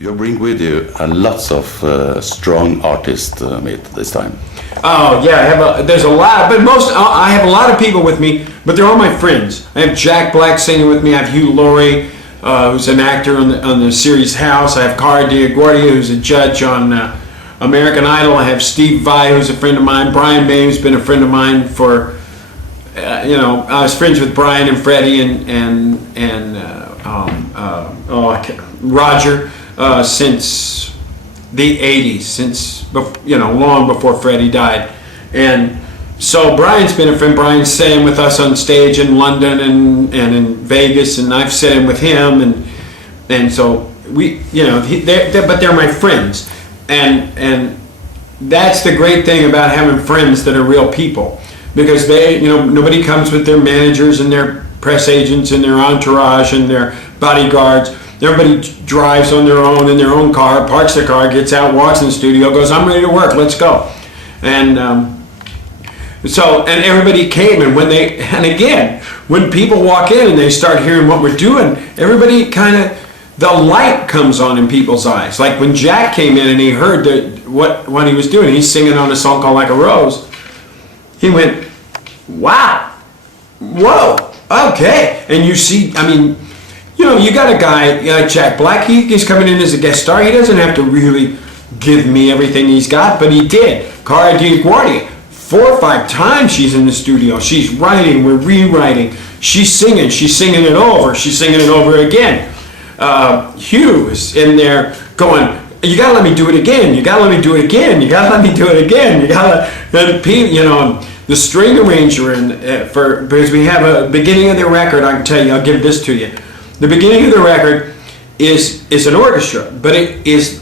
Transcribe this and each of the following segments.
You bring with you lots of strong artists, Meat, this time. Oh yeah, there's a lot, but I have a lot of people with me, but they're all my friends. I have Jack Black singing with me. I have Hugh Laurie, who's an actor on the series House. I have Cara DiGuardia, who's a judge on American Idol. I have Steve Vai, who's a friend of mine. Brian May, who's been a friend of mine for, I was friends with Brian and Freddie and Roger since the 80s, since long before Freddie died. And so Brian's been a friend. Brian's sat in with us on stage in London and in Vegas, and I've sat in with him, and so we, but they're my friends, and that's the great thing about having friends that are real people, because they, nobody comes with their managers and their press agents and their entourage and their bodyguards. Everybody drives on their own in their own car, parks their car, gets out, walks in the studio, goes, "I'm ready to work, let's go." And and everybody came, and when people walk in and they start hearing what we're doing, everybody the light comes on in people's eyes. Like when Jack came in and he heard what he was doing, he's singing on a song called Like a Rose. He went, "Wow, whoa, okay." And you see, you got a guy like Jack Black, he's coming in as a guest star. He doesn't have to really give me everything he's got, but he did. Cara DiGuardia, 4 or 5 times she's in the studio. She's writing, we're rewriting. She's singing it over again. Hugh is in there going, "You gotta let me do it again, you gotta let me do it again, you gotta let me do it again, you gotta," the string arranger, because we have a beginning of the record, I can tell you, I'll give this to you. The beginning of the record is an orchestra, but it is,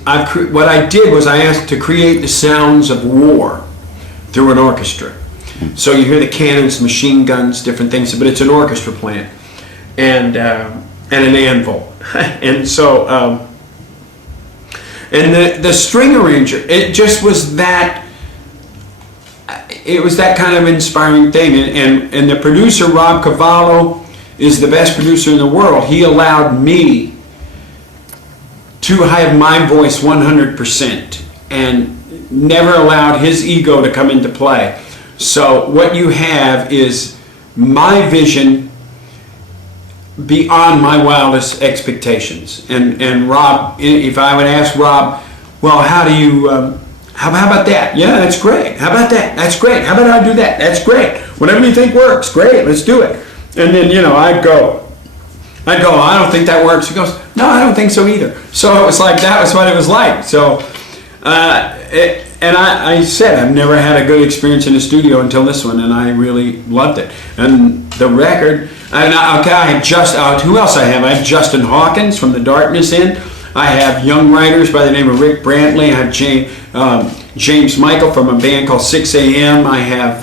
what I did was I asked to create the sounds of war through an orchestra. So you hear the cannons, machine guns, different things, but it's an orchestra playing, and an anvil. And so, and the string arranger, it just was that, it was that kind of inspiring thing. And the producer, Rob Cavallo, is the best producer in the world. He allowed me to have my voice 100% and never allowed his ego to come into play. So what you have is my vision beyond my wildest expectations. And Rob, if I would ask Rob, "Well, how do you, how about that? Yeah, that's great. How about that? That's great. How about I do that? That's great. Whatever you think works, great, let's do it." And then, I'd go, "I don't think that works." He goes, "No, I don't think so either." So it was like, that was what it was like. So, I said, I've never had a good experience in the studio until this one, and I really loved it. And the record, I have who else I have? I have Justin Hawkins from the Darkness Inn. I have young writers by the name of Rick Brantley. I have James Michael from a band called 6 a.m. I have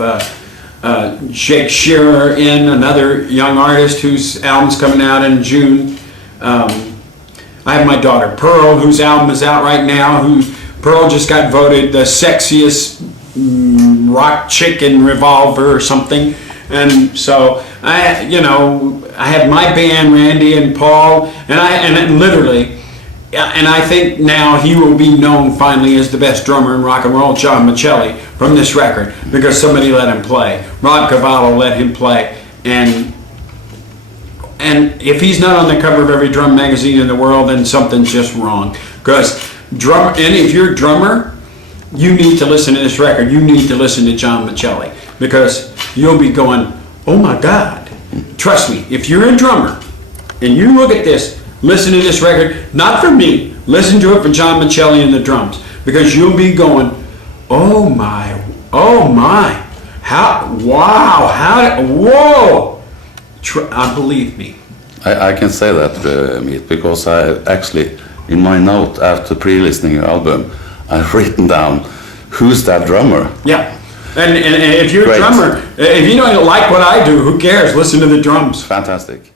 Jake Shearer in, another young artist whose album's coming out in June. I have my daughter Pearl, whose album is out right now. Pearl just got voted the sexiest rock chick in Revolver or something. And so I have my band, Randy and Paul, and literally. And I think now he will be known finally as the best drummer in rock and roll, John Michelli, from this record, because somebody let him play. Rob Cavallo let him play, and if he's not on the cover of every drum magazine in the world, then something's just wrong. Because if you're a drummer, you need to listen to this record. You need to listen to John Michelli, because you'll be going, "Oh my God!" Trust me, if you're a drummer and you look at this. Listen to this record, not for me, listen to it for John Michelli and the drums, because you'll be going, oh my, whoa, believe me. I can say that, Meat, because I actually, in my note after pre-listening your album, I've written down, who's that drummer? Yeah, and if you're a drummer, if you don't like what I do, who cares? Listen to the drums. Fantastic.